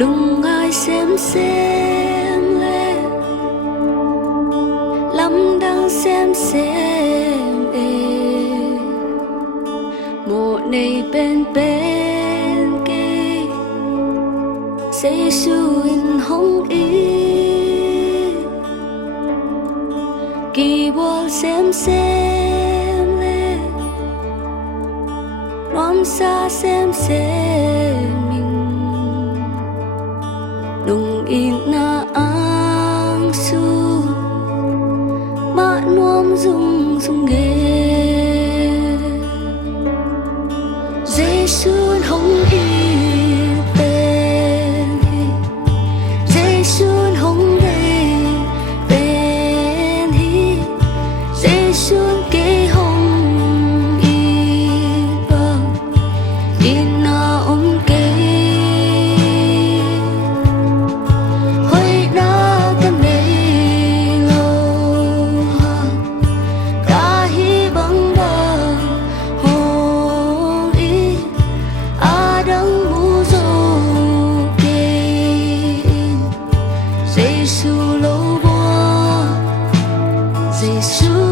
lùng ai xem lệ lắm đang xem một này bên kia say suin hong ý kỳ bộ xem lệ non xa xem mình nung in na ang su ma nuông dung ghê dễ xuân hồng in bên dễ xuân hồng bên dễ xuân kế hồng in bờ in na ôm kế hơi na tâm nề lâu đã hi bằng bờ hồng in à đắng mu dâu kê giê xu lâu bó giê xu